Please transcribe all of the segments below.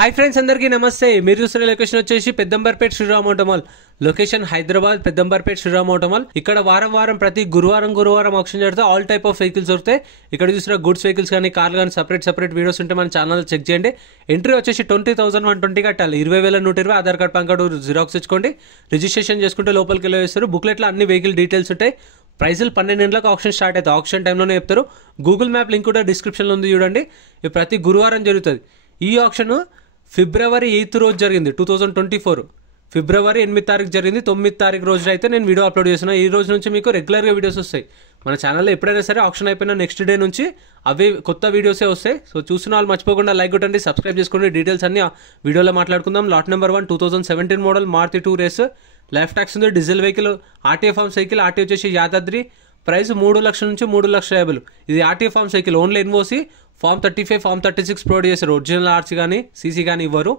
Hi friends, అందరికీ నమస్తే. మీరు చూస్తున్న లొకేషన్ వచ్చేసి పెద్దంబర్పేట్ శ్రీరామ్ ఆటోమాల్. లొకేషన్ హైదరాబాద్ పెద్దంబర్పేట్ శ్రీరామ్ ఆటోమాల్. ఇక్కడ వారం ప్రతి గురువారం ఆప్షన్ చేస్తే ఆల్ టైప్ ఆఫ్ వెహికల్స్ దొరుకుతాయి. ఇక్కడ చూసిన గుడ్స్ వెహికల్స్ కానీ కార్లు కానీ సపరేట్ వీడియోస్ ఉంటే మన ఛానల్ చెక్ చేయండి. ఎంట్రీ వచ్చేసి 20,120 కట్టాలి. 20,120 Aadhaar card pan card xerox తెచ్చుకోండి. రిజిస్ట్రేషన్ చేసుకుంటే లోపలికి వెళ్ళేస్తారు. బుక్లెట్లో అన్ని వెహికల్ డీటెయిల్స్ ఉంటాయి. ప్రైజులు 12 గంటలకు ఆప్షన్ స్టార్ట్ అవుతాయి. ఆప్షన్ టైంలోనే చెప్తారు. గూగుల్ మ్యాప్ లింక్ కూడా డిస్క్రిప్షన్లో ఉంది, చూడండి. ఇది ప్రతి గురువారం జరుగుతుంది. ఈ ఆప్షన్ ఫిబ్రవరి 8 రోజు జరిగింది. 2024 ఫిబ్రవరి 8 తారీఖు జరిగింది. 9 తారీఖు రోజు అయితే నేను వీడియో అప్లోడ్ చేస్తున్నా. ఈ రోజు నుంచి మీకు రెగ్యులర్గా వీడియోస్ వస్తాయి మన ఛానల్లో. ఎప్పుడైనా సరే ఆప్షన్ అయిపోయిన నెక్స్ట్ డే నుంచి అవే కొత్త వీడియోసే వస్తాయి. సో చూస్తున్న వాళ్ళు మర్చిపోకుండా లైక్ కొట్టండి, సబ్స్క్రైబ్ చేసుకోండి. డీటెయిల్స్ అన్ని వీడియోలో మాట్లాడుకుందాం. లాట్ నెంబర్ 1 2017 మోడల్ మారుతి 2 రేస్. లైఫ్ ట్యాక్స్ ఉంది. Diesel vehicle. RTA form cycle. RT వచ్చేసి యాదాద్రి. ప్రైస్ 3 లక్షల నుంచి 3,50,000. ఇది RTA form cycle. Only NOC form 35 form 36 provide చేశారు. ఒరిజినల్ ఆర్సీ కానీ సీసీ కానీ ఇవ్వరు.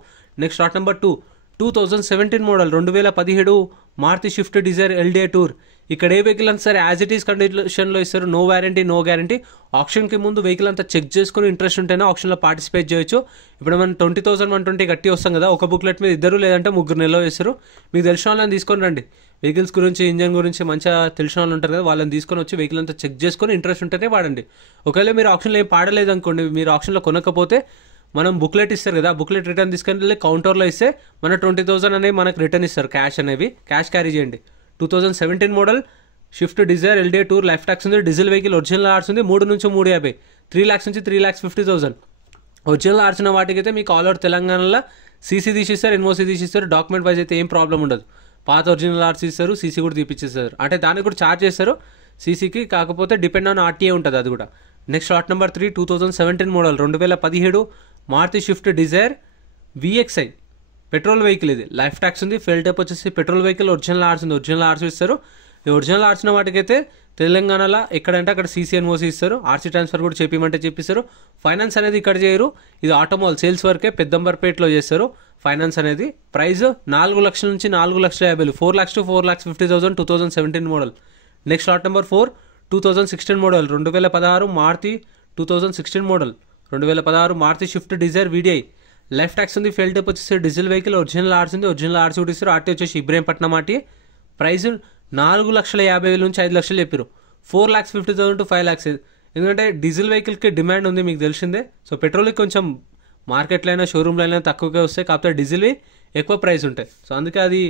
Next lot number 2 2017 model 2017 Maruti Swift Dzire LDA tour. ఇక్కడ ఏ వెహికల్ అంతా సరే యాజ్ ఇట్ ఈస్ కండిషన్లో ఇస్తారు. No warranty no guarantee. ఆప్షన్కి ముందు వెహికల్ అంతా చెక్ చేసుకుని ఇంట్రెస్ట్ ఉంటేనే ఆప్షన్లో పార్టిసిపేట్ చేయొచ్చు. ఇప్పుడు మనం 20,120 కట్టి వస్తాం కదా, ఒక బుక్లెట్ మీద 2 లేదంటే 3 నెలలో వేస్తారు. మీకు తెలిసిన వాళ్ళని తీసుకొని రండి. వెహికల్స్ గురించి ఇంజన్ గురించి మంచిగా తెలిసిన వాళ్ళు ఉంటారు కదా, వాళ్ళని తీసుకొని వచ్చి వెహికల్ అంతా చెక్ చేసుకొని ఇంట్రెస్ట్ ఉంటేనే వాడండి. ఒకవేళ మీరు ఆప్షన్లో ఏం పాడలేదు అనుకోండి, మీరు ఆప్షన్లో కొనకపోతే మనం బుక్లెట్ ఇస్తారు కదా, బుక్లెట్ రిటర్న్ తీసుకొని వెళ్ళి కౌంటర్లో ఇస్తే మన 20,000 అనేవి మనకు రిటర్న్ ఇస్తారు. క్యాష్ అనేవి క్యాష్ క్యారీ చేయండి. 2017 model Swift Dzire LDA tour. Life tax ఉంది. Diesel vehicle. ఒరిజినల్ ఆర్స్ ఉంది. 3 నుంచి 3,50. 3 lakhs నుంచి 3,50,000. ఒరిజినల్ ఆర్చిన వాటికైతే మీకు ఆల్ ఓవర్ తెలంగాణలో సీసీ తీసిస్తారు, ఎన్ఓసీ తీసిస్తారు. డాక్యుమెంట్ వైజ్ అయితే ఏం ప్రాబ్లం ఉండదు. పాత ఒరిజినల్ ఆర్స్ ఇస్తారు, సీసీ కూడా తీపిచ్చేస్తారు. అంటే దానికి కూడా ఛార్జ్ చేస్తారు సీసీకి, కాకపోతే డిపెండ్ ఆన్ ఆర్టీఏ ఉంటుంది అది కూడా. Next lot number 3 2017 model 2017 Maruti Swift Dzire VXI petrol vehicle. ఇది లైఫ్ ట్యాక్స్ ఉంది. ఫెయిల్ టైప్ వచ్చేసి పెట్రోల్ వెహికల్. ఒరిజినల్ ఆర్స్ ఉంది. ఒరిజినల్ ఆర్స్ ఇస్తారు. ఈ ఒరిజినల్ ఆర్సిన వాటికైతే తెలంగాణలో ఎక్కడంటే అక్కడ సీసీ ఎన్ఓసీ ఇస్తారు. ఆర్సీ ట్రాన్స్ఫర్ కూడా చేపిమంటే చేపిస్తారు. ఫైనాన్స్ అనేది ఇక్కడ చేయరు. ఇది ఆటోమాల్ సేల్స్ వరకే పెద్దంబర్పేటలో చేస్తారు ఫైనాన్స్ అనేది. ప్రైస్ 4 లక్షల నుంచి 4,50,000. 4 lakhs to 4,50,000 2017 model. Next lot number 4 2016 model 2016 Maruti 2016 model 2016 Maruti Swift Dzire VDI. Life tax ఉంది. ఫెయిల్ టైప్ వచ్చేసి డీజిల్ వెహికల్. ఒరిజినల్ ఆర్స్ ఉంది. ఒరిజినల్ ఆర్స్ కూడా ఇస్తారు. ఆర్టీ వచ్చేసి ఇబ్రహీంపట్నం ఆర్టీ. ప్రైస్ 4,50,000 నుంచి 5 లక్షలు చెప్పారు. 4,50,000 to 5 lakhs. ఎందుకంటే డీజిల్ వెహికల్కి డిమాండ్ ఉంది, మీకు తెలిసిందే. సో పెట్రోల్కి కొంచెం మార్కెట్లో అయినా షోరూమ్లో అయినా తక్కువగా వస్తాయి, కాకపోతే డీజిల్వి ఎక్కువ ప్రైస్ ఉంటాయి. సో అందుకే అది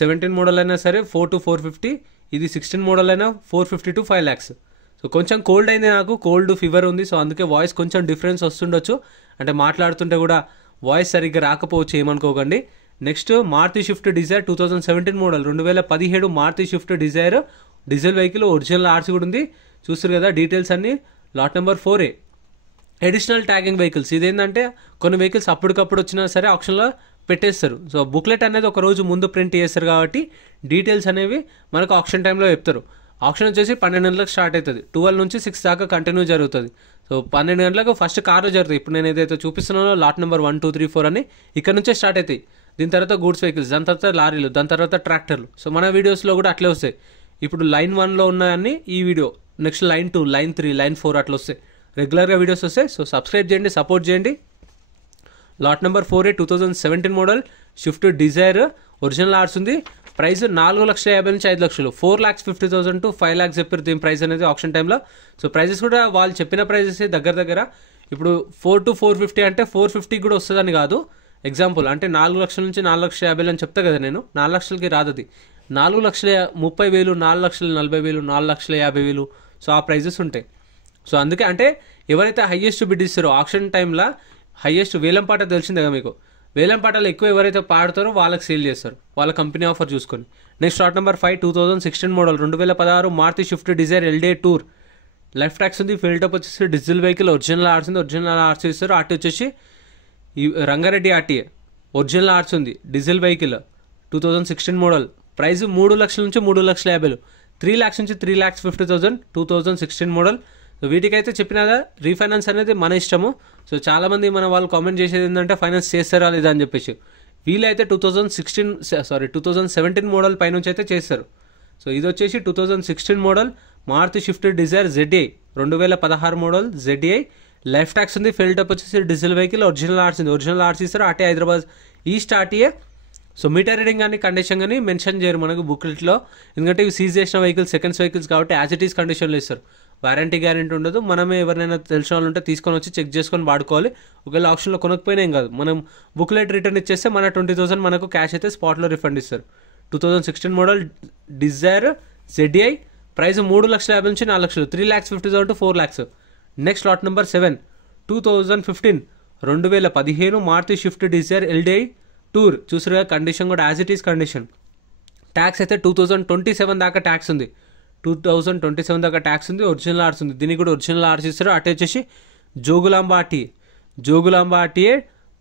17 మోడల్ అయినా సరే 4 to 450. ఇది 16 మోడల్ అయినా 450 to 5 lakhs. సో కొంచెం కోల్డ్ అయింది, నాకు కోల్డ్ ఫీవర్ ఉంది. సో అందుకే వాయిస్ కొంచెం డిఫరెన్స్ వస్తుండొచ్చు. అంటే మాట్లాడుతుంటే కూడా వాయిస్ సరిగ్గా రాకపోవచ్చు, ఏమనుకోకండి. Next Maruti Swift Dzire 2017 model 2017 Maruti Swift Dzire diesel vehicle. Original RC కూడా ఉంది. చూస్తారు కదా డీటెయిల్స్ అన్ని. Lot number 4A additional tagging vehicles. ఇదేంటంటే కొన్ని వెహికల్స్ అప్పటికప్పుడు వచ్చినా సరే ఆప్షన్లో పెట్టేస్తారు. సో బుక్లెట్ అనేది ఒక రోజు ముందు ప్రింట్ చేస్తారు కాబట్టి డీటెయిల్స్ అనేవి మనకు ఆప్షన్ టైంలో చెప్తారు. ఆప్షన్ వచ్చేసి 12 గంటలకు స్టార్ట్ అవుతుంది. 12 నుంచి 6 దాకా కంటిన్యూ జరుగుతుంది. సో 12 గంటలకు ఫస్ట్ కార్లు జరుగుతాయి. ఇప్పుడు నేను ఏదైతే చూపిస్తున్నానో లాట్ నెంబర్ 1 2 3 4 అని ఇక్కడ నుంచే స్టార్ట్ అవుతాయి. దీని తర్వాత గూడ్స్ వెహికల్స్, దాని తర్వాత లారీలు, దాని తర్వాత ట్రాక్టర్లు. సో మన వీడియోస్లో కూడా అట్లే వస్తాయి. ఇప్పుడు లైన్ 1లో ఉన్నాయని ఈ video, next line 2, line 3, line 4 అట్లా వస్తాయి. రెగ్యులర్గా వీడియోస్ వస్తాయి. సో సబ్స్క్రైబ్ చేయండి, సపోర్ట్ చేయండి. Lot number 4A 2017 model Swift Dzire. Original RC ఉంది. ప్రైస్ 4,50,000 నుంచి 5 లక్షలు. 4,50,000 to 5 lakhs చెప్పారు దీని ప్రైస్ అనేది ఆప్షన్ టైంలో. సో ప్రైజెస్ కూడా వాళ్ళు చెప్పిన ప్రైజెస్ దగ్గర ఇప్పుడు 4 to 450 అంటే 450 కూడా వస్తుందని కాదు. ఎగ్జాంపుల్ అంటే 4 లక్షల నుంచి 4,50,000 అని చెప్తా కదా నేను. 4 లక్షలకి రాదు అది. 4,30,000, 4,40,000, 4,50,000. సో ఆ ప్రైజెస్ ఉంటాయి. సో అందుకే అంటే ఎవరైతే హైయెస్ట్ బిడ్ ఇస్తారో ఆప్షన్ టైంలో హైయెస్ట్ వేలంపాట తెలిసిందే కదా మీకు. వేలంపాటలు ఎక్కువ ఎవరైతే పాడతారో వాళ్ళకి సేల్ చేస్తారు, వాళ్ళ కంపెనీ ఆఫర్ చూసుకొని. Next lot number 5 2016 model 2016 Maruti Swift Dzire LDA tour. Life tax ఉంది. ఫిల్ టప్ వచ్చేసి డీజిల్ వెహికల్. ఒరిజినల్ ఆర్స్ ఉంది. ఒరిజినల్ ఆర్స్ ఇస్తారు. ఆర్టీ వచ్చేసి రంగారెడ్డి ఆర్టీఏ. ఒరిజినల్ ఆర్స్ ఉంది. Diesel vehicle 2016 model. ప్రైస్ 3 లక్షల నుంచి 3,50,000. 3 lakhs నుంచి 3,50,000 2016 మోడల్. వీటికైతే చెప్పినదా రీఫైనాన్స్ అనేది మన ఇష్టము. సో చాలామంది మన వాళ్ళు కామెంట్ చేసేది ఏంటంటే ఫైనాన్స్ చేస్తారా లేదా అని చెప్పేసి. వీళ్ళైతే 2017 మోడల్ పైనుంచి అయితే చేస్తారు. సో ఇది వచ్చేసి 2016 model Maruti Swift Dzire ZDI 2016 model ZDI. Life tax ఉంది, ఫెయిల్ టైప్ వచ్చేసి డీజిల్ వెహికల్, ఒరిజినల్ ఆర్సీ ఉంది. ఒరిజినల్ ఆర్సీ ఇస్తారు, RTA Hyderabad east RTA. So meter reading కానీ కండిషన్ కానీ మెన్షన్ చేయరు మనకు బుక్లెట్లో, ఎందుకంటే ఇవి సీజ్ చేసిన వెహికల్స్ సెకండ్స్ వెహికల్స్ కాబట్టి యాజ్ ఇట్ ఈస్ కండిషన్లో ఇస్తారు. వారంటీ గ్యారెంటీ ఉండదు. మనమే ఎవరైనా తెలిసిన వాళ్ళు ఉంటే తీసుకొని వచ్చి చెక్ చేసుకొని వాడుకోవాలి. ఒకవేళ ఆప్షన్లో కొనకపోయినా ఏం కాదు, మనం బుక్లెట్ రిటర్న్ ఇచ్చేస్తే మన 20,000 మనకు క్యాష్ అయితే స్పాట్లో రిఫండ్ ఇస్తారు. 2016 మోడల్ డిజైర్ ZDI, ప్రైస్ 3,50,000 నుంచి 4,00,000, 3,50,000 to 4,00,000. Next lot number 7 2015 Maruti Swift Dzire LDI tour. చూసారుగా కండిషన్ కూడా as it is condition. Tax అయితే 2027 దాకా ట్యాక్స్ ఉంది. 2027 దాకా ట్యాక్స్ ఉంది. ఒరిజినల్ ఆర్స్ ఉంది, దీనికి కూడా ఒరిజినల్ ఆర్స్ ఇస్తారు. అటు వచ్చేసి జోగులాంబ ఆర్టీఏ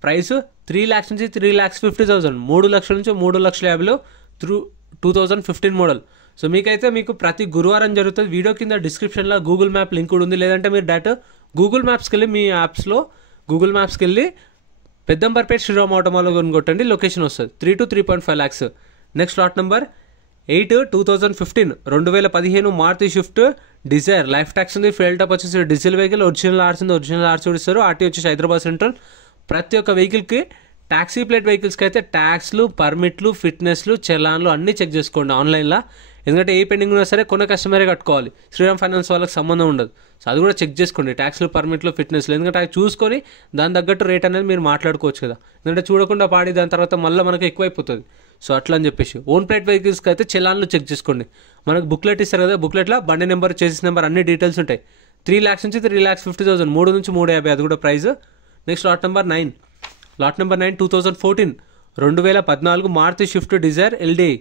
ప్రైస్ 3,00,000 నుంచి 3,50,000, 3,00,000 నుంచి 3,50,000 త్రూ 2015 మోడల్. సో మీకు ప్రతి గురువారం జరుగుతుంది. వీడియో కింద డిస్క్రిప్షన్లో గూగుల్ మ్యాప్ లింక్ కూడా ఉంది, లేదంటే మీరు డైరెక్ట్ గూగుల్ మ్యాప్స్కి వెళ్ళి మీ యాప్స్లో గూగుల్ మ్యాప్స్కి వెళ్ళి పెద్దంబర్పేట్ శ్రీరామ్ ఆటోమాల్ కొనుక్కోండి, లొకేషన్ వస్తుంది. 3 to 3.5 lakhs. Next lot number 8 2015 Maruti Swift Dzire, life tax ఉంది, ఫెయిల్ టాప్ వచ్చేసి డీజిల్ వెహికల్, ఒరిజినల్ ఆర్స్ ఉంది, ఒరిజినల్ ఆర్స్ కూడా ఇస్తారు. ఆర్టీ వచ్చేసి హైదరాబాద్ సెంట్రల్. ప్రతి ఒక్క వెహికల్కి ట్యాక్సీ ప్లేట్ వెహికల్స్కి అయితే ట్యాక్స్లు, పర్మిట్లు, ఫిట్నెస్లు, చలాన్లు అన్నీ చెక్ చేసుకోండి ఆన్లైన్లో, ఎందుకంటే ఏ పెండింగ్ ఉన్నా సరే కొన్న కస్టమరే కట్టుకోవాలి, శ్రీరామ్ ఫైనాన్స్ వాళ్ళకి సంబంధం ఉండదు. సో అది కూడా చెక్ చేసుకోండి, ట్యాక్స్లు, పర్మిట్లు, ఫిట్నెస్లు, ఎందుకంటే అవి చూసుకొని దాని తగ్గట్టు రేట్ అనేది మీరు మాట్లాడుకోవచ్చు కదా, ఎందుకంటే చూడకుండా పాడి దాని తర్వాత మళ్ళీ మనకు ఎక్కువైపోతుంది. సో అట్లా అని చెప్పేసి ఓన్ ప్లేట్ వెహికల్స్కి అయితే చలాన్లు చెక్ చేసుకోండి. మనకు బుక్లెట్ ఇస్తారు కదా, బుక్లెట్లో బండి నెంబర్, చేసిన నెంబర్ అన్ని డీటెయిల్స్ ఉంటాయి. 3,00,000 నుంచి 3,50,000, 3 నుంచి 3,50,000 అది కూడా price. Next lot number 9 2014 Maruti Swift Dzire LDI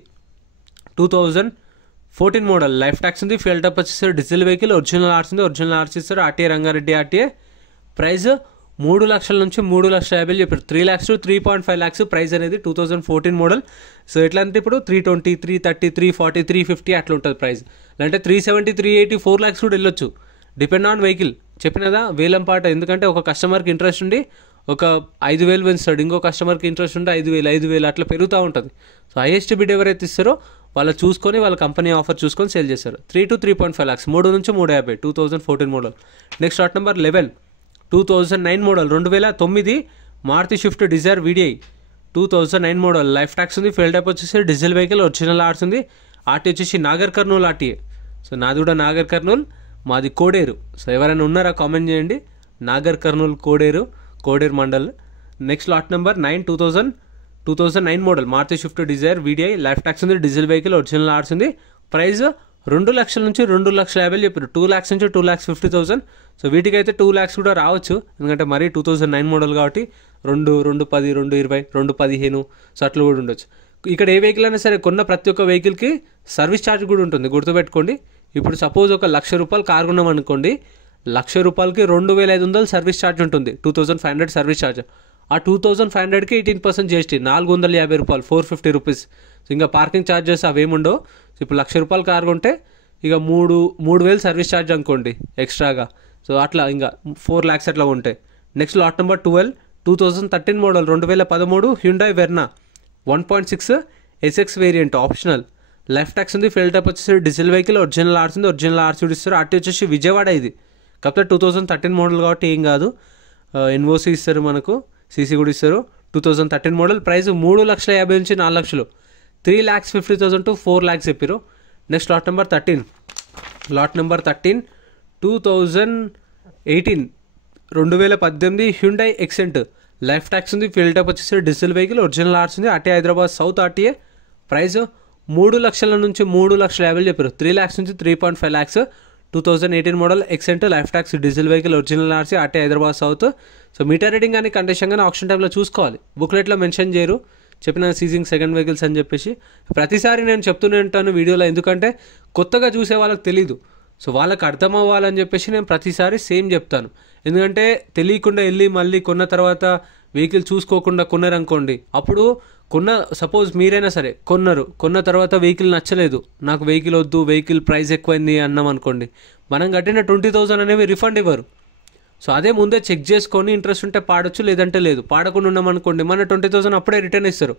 2014 model, life tax ఉంది, ఫెయిల్ టాప్ వచ్చేసి డీజిల్ వెహికల్, ఒరిజినల్ ఆర్స్ ఉంది, ఒరిజినల్ ఆర్స్ ఇస్తారు. RTA Rangareddy RTA. ప్రైస్ 3,00,000 నుంచి 3,50,000 చెప్పారు. 3,00,000 to 3.5 lakhs ప్రైస్ అనేది 2014 మోడల్. సో ఎట్లా అంటే ఇప్పుడు 320, 330, 340, 350 అట్లా ఉంటుంది ప్రైస్. అంటే 370, 380, 4 lakhs కూడా వెళ్ళొచ్చు, డిపెండ్ ఆన్ వెహికల్. చెప్పినదా వేలం పాట, ఎందుకంటే ఒక కస్టమర్కి ఇంట్రెస్ట్ ఉండి ఒక 5,000 పెంచుతాడు, ఇంకో కస్టమర్కి ఇంట్రెస్ట్ ఉంటే 5,000 అట్లా పెరుగుతూ ఉంటుంది. సో హైయెస్ట్ బిడ్ ఎవరైతే ఇస్తారో వాళ్ళు చూసుకొని వాళ్ళ కంపెనీ ఆఫర్ చూసుకొని సేల్ చేస్తారు. 3 to 3.5 lakhs, 3 నుంచి 350, 2014 model. Next lot number 11 2009 model, 2009 Maruti Swift Dzire VDI 2009 model, life tax ఉంది, ఫెయిల్ టైప్ వచ్చేసి డీజిల్ వెహికల్, ఒరిజినల్ ఆర్స్ ఉంది. ఆర్టీ వచ్చేసి నాగర్ కర్నూల్ ఆర్టీఏ. సో నాది కూడా నాగర్ కర్నూల్, మాది కోడేరు. సో ఎవరైనా ఉన్నారా కామెంట్ చేయండి, Nagarkurnool Koderu mandal. Next lot number 9 2009 model Maruti Swift Dzire VDI, life tax ఉంది, డీజిల్ వెహికల్, ఒరిజినల్ ఆర్స్ ఉంది. ప్రైస్ 2,00,000 నుంచి 2,50,000 చెప్పారు. 2,00,000 నుంచి 2,50,000. సో వీటికైతే 2 lakhs కూడా రావచ్చు, ఎందుకంటే మరీ 2009 మోడల్ కాబట్టి 2, 210, 220, 215 సో అట్లా కూడా ఉండొచ్చు. ఇక్కడ ఏ వెహికల్ అయినా సరే కొన్న ప్రతి ఒక్క వెహికల్కి సర్వీస్ ఛార్జ్ కూడా ఉంటుంది, గుర్తుపెట్టుకోండి. ఇప్పుడు సపోజ్ ఒక ₹1,00,000 కారు కొన్నాం అనుకోండి, ₹1,00,000కి 2,500 సర్వీస్ ఛార్జ్ ఉంటుంది, 2,500 సర్వీస్ ఛార్జ్. ఆ 2,500కి 18% GST, ₹450, ₹450. సో ఇంకా పార్కింగ్ ఛార్జెస్ అవేముండవు. సో ఇప్పుడు ₹1,00,000 కారు కొంటే ఇక 3,000 సర్వీస్ ఛార్జ్ అనుకోండి ఎక్స్ట్రాగా. సో అట్లా ఇంకా 4 lakhs అట్లా ఉంటాయి. Next lot number 12 2013 model, 2013 Hyundai Verna 1.6 SX variant optional, life tax ఉంది, ఫెయిల్ టైప్ వచ్చేసి డీజిల్ వెహికల్, ఒరిజినల్ ఆర్స్ ఉంది, ఒరిజినల్ ఆర్స్ ఇస్తారు. ఆర్టీ వచ్చేసి విజయవాడ ఇది, కాకపోతే 2013 మోడల్ కాబట్టి ఏం కాదు, NOC ఇస్తారు మనకు, సీసీ కూడా ఇస్తారు. 2013 మోడల్, ప్రైస్ 3,50,000 నుంచి 4,00,000, 3,50,000 to 4 lakhs చెప్పారు. Next lot number 13 2018 Hyundai Xcent, life tax ఉంది, ఫెయిల్ టైప్ వచ్చేసి డీజిల్ వెహికల్, ఒరిజినల్ ఆర్స్ ఉంది. RT Hyderabad south RTA. Price 3,00,000 నుంచి 3,50,000 చెప్పారు. 3 lakhs నుంచి 3.5 lakhs. 2018 model Xcent, life tax, diesel vehicle, original RC, RT Hyderabad south. So meter reading కానీ condition కానీ auction టైంలో చూసుకోవాలి, బుక్లెట్లో మెన్షన్ చేయరు, చెప్పిన సీజింగ్ సెకండ్ వెహికల్స్ అని చెప్పేసి. ప్రతిసారి నేను చెప్తూనే ఉంటాను వీడియోలో, ఎందుకంటే కొత్తగా చూసే వాళ్ళకి తెలీదు. సో వాళ్ళకి అర్థం అవ్వాలని చెప్పేసి నేను ప్రతిసారి సేమ్ చెప్తాను, ఎందుకంటే తెలియకుండా వెళ్ళి మళ్ళీ కొన్న తర్వాత వెహికల్ చూసుకోకుండా కొన్నారనుకోండి, అప్పుడు సపోజ్ మీరైనా సరే కొన్న తర్వాత వెహికల్ నచ్చలేదు, నాకు వెహికల్ వద్దు, వెహికల్ ప్రైస్ ఎక్కువైంది అన్నాం అనుకోండి, మనం కట్టిన 20,000 అనేవి రిఫండ్ ఇవ్వరు. సో అదే ముందే చెక్ చేసుకొని ఇంట్రెస్ట్ ఉంటే పాడొచ్చు, లేదంటే లేదు. పాడకుండా ఉన్నామనుకోండి మన 20,000 అప్పుడే రిటర్న్ ఇస్తారు.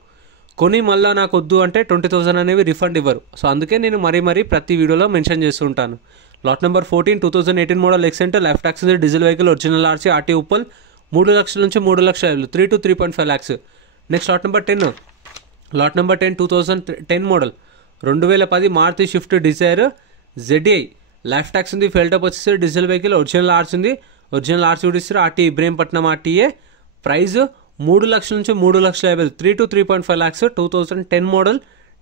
కొని మళ్ళీ నాకు వద్దు అంటే 20,000 అనేవి రిఫండ్ ఇవ్వరు. సో అందుకే నేను మరీ ప్రతి వీడియోలో మెన్షన్ చేస్తూ ఉంటాను. Lot number 14 2018 model Xcent, life tax ఉంది, diesel vehicle, original RC, RT Uppal, 3 లక్షల నుంచి 3 లక్షల 3 to 3.5 lakhs. Next lot number 10 2010 model 2010 Maruti Swift Dzire ZDI, life tax ఉంది, ఫెయిల్ టాప్ వచ్చేసి డీజిల్ వెహికల్, ఒరిజినల్ ఆర్సీ ఉంది, ఒరిజినల్ ఆర్సీ కూడా ఇస్తారు, ఆర్టీ ఇబ్రహీంపట్నం ఆర్టీఏ. ప్రైస్ 3 లక్షల నుంచి 3 లక్షల 3 to 3.5 lakhs. 2010 model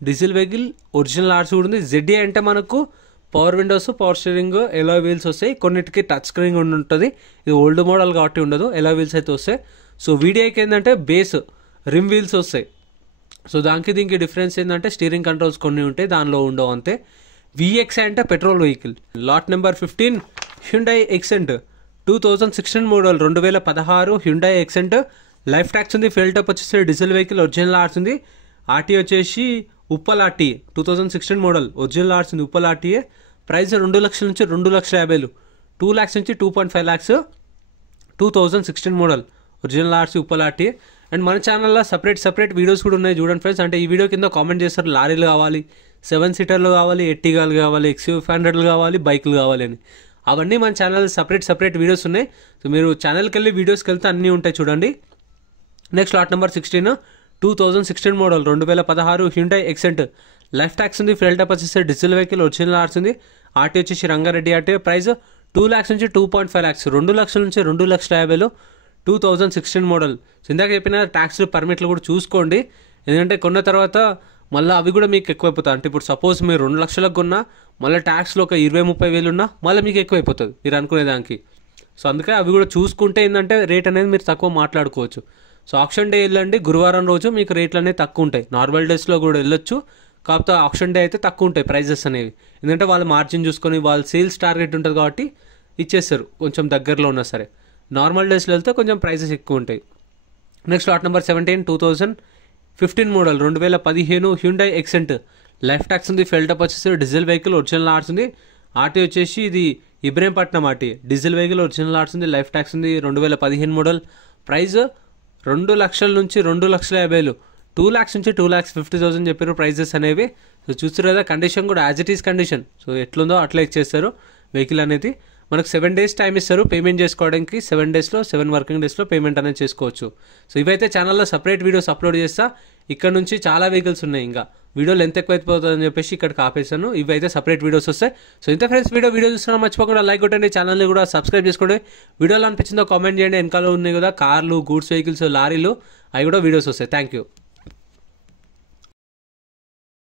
diesel vehicle, original RC కూడా ఉంది. ZDI అంటే మనకు power Windows, power steering, alloy wheels వస్తాయి, కొన్నిటికి టచ్ స్క్రీన్ ఉంటుంది. ఇది ఓల్డ్ మోడల్ కాబట్టి ఉండదు, ఎలాయ్ వీల్స్ అయితే వస్తాయి. సో VDIకి ఏంటంటే బేస్ రిమ్ వీల్స్ వస్తాయి. సో దానికి దీనికి డిఫరెన్స్ ఏంటంటే స్టీరింగ్ కంట్రోల్స్ కొన్ని ఉంటాయి, దానిలో ఉండవు అంతే. VXI అంటే petrol vehicle. Lot number 15 Hyundai Xcent 2016 model 2016 Hyundai Xcent, life tax ఉంది, ఫెయిల్ టాప్ వచ్చేసి డీజిల్ వెహికల్, ఒరిజినల్ ఆర్స్ ఉంది, ఆర్టీ వచ్చేసి Uppal RT 2016 model, original RC ఉంది, ఉప్పల్ ఆర్టీఏ. ప్రైస్ 2 లక్షల నుంచి 2 లక్షల 50, 2 lakhs నుంచి 2.5 lakhs. 2016 model original RC, Uppal RTA. And మన ఛానల్లో సపరేట్ వీడియోస్ కూడా ఉన్నాయి చూడండి ఫ్రెండ్స్. అంటే ఈ వీడియో కింద కామెంట్ చేస్తారు లారీలు కావాలి, 7 సీటర్లు కావాలి, ఎట్టిగాలు కావాలి, XUV500లు కావాలి, బైకులు కావాలి అని. అవన్నీ మన ఛానల్ సపరేట్ వీడియోస్ ఉన్నాయి. సో మీరు ఛానల్కి వెళ్ళి వీడియోస్కి వెళ్తే అన్నీ ఉంటాయి చూడండి. Next lot number 16 2016 model 2016 Hyundai Xcent, life tax ఉంది, ఫెయిల్ టాప్ వచ్చేసి డీజిల్ వెహికల్, ఒరిజినల్ ఆర్స్ ఉంది, ఆర్టీ వచ్చేసి రంగారెడ్డి ఆర్టీ. ప్రైస్ 2 lakhs నుంచి 2.5 lakhs, 2 లక్షల నుంచి 2 లక్షల 50, 2016 మోడల్. సో ఇందాక చెప్పిన ట్యాక్స్లు పర్మిట్లు కూడా చూసుకోండి, ఎందుకంటే కొన్న తర్వాత మళ్ళీ అవి కూడా మీకు ఎక్కువైపోతాయి. అంటే ఇప్పుడు సపోజ్ మీరు 2 లక్షలకు కొన్నా మళ్ళీ ట్యాక్స్లో ఒక 20-30 వేలు ఉన్నా మళ్ళీ మీకు ఎక్కువైపోతుంది మీరు అనుకునే దానికి. సో అందుకే అవి కూడా చూసుకుంటే ఏంటంటే రేట్ అనేది మీరు తక్కువ మాట్లాడుకోవచ్చు. సో ఆప్షన్ డే వెళ్ళండి, గురువారం రోజు మీకు రేట్లు అనేవి తక్కువ ఉంటాయి. నార్మల్ డేస్లో కూడా వెళ్ళొచ్చు, కాకపోతే ఆప్షన్ డే అయితే తక్కువ ఉంటాయి ప్రైజెస్ అనేవి. ఎందుకంటే వాళ్ళు మార్జిన్ చూసుకొని వాళ్ళ సేల్స్ టార్గెట్ ఉంటుంది కాబట్టి ఇచ్చేస్తారు కొంచెం దగ్గరలో ఉన్నా సరే. నార్మల్ డేస్లో వెళ్తే కొంచెం ప్రైజెస్ ఎక్కువ ఉంటాయి. Next lot number 17 2015 model 2015 Hyundai Xcent, life tax ఉంది, ఫెయిల్ టాప్ వచ్చేసి డీజిల్ వెహికల్, ఒరిజినల్ ఆర్స్ ఉంది, ఆర్టీ వచ్చేసి ఇది Ibrahimpatnam RT, diesel vehicle, original RC ఉంది, లైఫ్ ట్యాక్స్ ఉంది, 2015 మోడల్. ప్రైస్ 2 లక్షల నుంచి 2 లక్షల 50, 2 lakhs నుంచి 2,50,000 చెప్పారు ప్రైజెస్ అనేవి. సో చూస్తారు కదా, కండిషన్ కూడా as it is condition. So ఎట్లుందో అట్లా ఇచ్చేస్తారు వెహికల్ అనేది. మనకు 7 days టైం ఇస్తారు పేమెంట్ చేసుకోవడానికి. 7 daysలో 7 working daysలో పేమెంట్ అనేది చేసుకోవచ్చు. సో ఇవైతే ఛానల్లో సపరేట్ వీడియోస్ అప్లోడ్ చేస్తా. ఇక్కడ నుంచి చాలా వెహికల్స్ ఉన్నాయి, ఇంకా వీడియో లెంత్ ఎక్కువ అయిపోతుందని చెప్పేసి ఇక్కడికి ఆపేసాను. ఇవైతే సపరేట్ వీడియోస్ వస్తాయి. సో ఇంత ఫ్రెండ్స్ వీడియో చూస్తున్నా మర్చిపోకుండా లైక్ కొట్టండి, ఛానల్ని కూడా సబ్స్క్రైబ్ చేసుకోండి. వీడియోలో అనిపించిందో కామెంట్ చేయండి. వెనకాల ఉన్నాయి కదా కార్లు, గూడ్స్ వెహికల్స్, లారీలు, అవి కూడా వీడియోస్ వస్తాయి. Thank you.